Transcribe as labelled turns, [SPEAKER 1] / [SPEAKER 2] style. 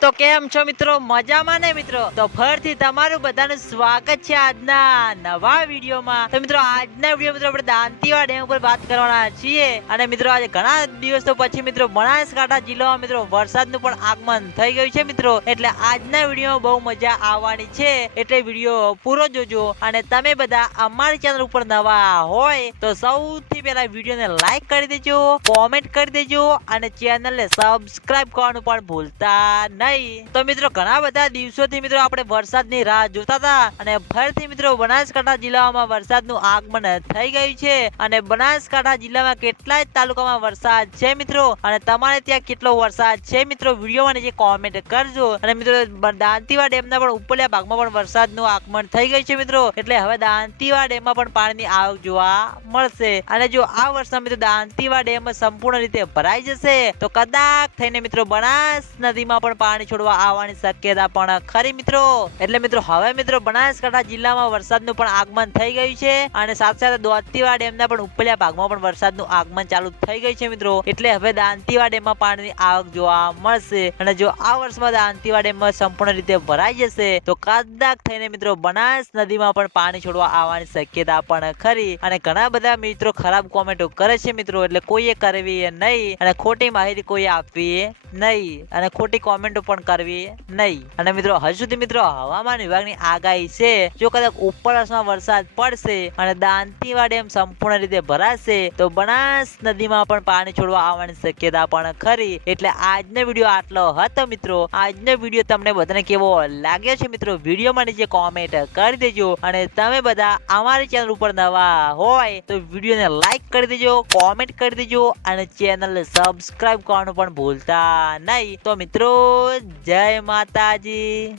[SPEAKER 1] તો કેમ છો મિત્રો? મજામાં ને મિત્રો? તો ફરીથી તમારું બધાનું સ્વાગત છે આજના નવા વિડીયોમાં. તો મિત્રો, આજના વીડિયો આપણે દાંતીવા ડેમ ઉપર વાત કરવાના છીએ. અને મિત્રો, આજે ઘણા દિવસો પછી મિત્રો બનાસકાંઠા જિલ્લામાં મિત્રો વરસાદનું પણ આગમન થઈ ગયું છે મિત્રો. એટલે આજના વિડીયોમાં બહુ મજા આવવાની છે. એટલે વીડિયો પૂરો જોજો. અને તમે બધા અમારી ચેનલ ઉપર નવા હોય તો સૌથી પહેલા વિડીયોને લાઈક કરી દેજો, કોમેન્ટ કરી દેજો અને ચેનલને સબસ્ક્રાઈબ કરવાનું પણ ભૂલતા નહીં તો મિત્રો, ઘણા બધા દિવસોથી મિત્રો આપણે વરસાદની રાહ જોતા હતા અને ફરીથી મિત્રો બનાસકાંઠા જિલ્લામાં વરસાદનું આગમન થઈ ગયું છે અને બનાસકાંઠા જિલ્લામાં કેટલા તાલુકામાં વરસાદ છે મિત્રો અને તમારે ત્યાં કેટલો વરસાદ છે મિત્રો? વિડીયોમાં નીચે કોમેન્ટ કરજો. અને મિત્રો દાંતીવા ડેમના પણ ઉપરલા ભાગમાં પણ વરસાદનું આગમન થઈ ગયું છે મિત્રો. એટલે હવે દાંતીવા ડેમમાં પણ પાણીની આવક જોવા મળશે. અને જો આ વર્ષમાં મિત્રો દાંતીવા ડેમ સંપૂર્ણ રીતે ભરાઈ જશે, તો કદાચ થઈને મિત્રો બનાસ નદીમાં પણ પાણી છોડવા આવવાની શક્યતા પણ ખરી મિત્રો. એટલે મિત્રો, હવે મિત્રો બનાસકાંઠા જિલ્લામાં વરસાદનું પણ આગમન થઈ ગયું છે અને સાથે સાથે દોતીવા ડેમના પણ ઉપરલા ભાગમાં પણ વરસાદનું આગમન ચાલુ થઈ ગયું છે મિત્રો. એટલે હવે દાંતીવા ડેમમાં પાણીની આવક જોવા મળશે અને જો આ વર્ષમાં દાંતીવા ડેમમાં સંપૂર્ણ રીતે ભરાઈ જશે, તો કદાચ થઈને મિત્રો બનાસ નદીમાં પણ પાણી છોડવા આવવાની શક્યતા પણ ખરી. અને ઘણા બધા મિત્રો ખરાબ કોમેન્ટો કરે છે મિત્રો, એટલે કોઈએ કરવી નહીં અને ખોટી માહિતી કોઈએ આપવી નહીં. અને ખોટી કોમેન્ટો પણ કરવી નહીં. અને મિત્રો, હજુ સુધી મિત્રો, હવામાન વિભાગની આગાહી છે, જો કદાચ ઉપરવાસમાં વરસાદ પડશે અને દાંતીવા ડેમ સંપૂર્ણ રીતે ભરાશે, તો બનાસ નદીમાં પણ પાણી છોડવા આવવાની શક્યતા પણ ખરી. એટલે આજનો વીડિયો આટલો હતો મિત્રો. આજનો વીડિયો તમને બધાને કેવો લાગ્યો છે મિત્રો, વિડીયોમાં નીચે કોમેન્ટ કરી દેજો. અને તમે બધા અમારી ચેનલ ઉપર નવા હોય, તો વિડીયોને લાઈક કરી દેજો કોમેન્ટ કરી દેજો, અને ચેનલને સબસ્ક્રાઈબ કરવાનું પણ ભૂલતા નહીં. તો મિત્રો જય માતાજી.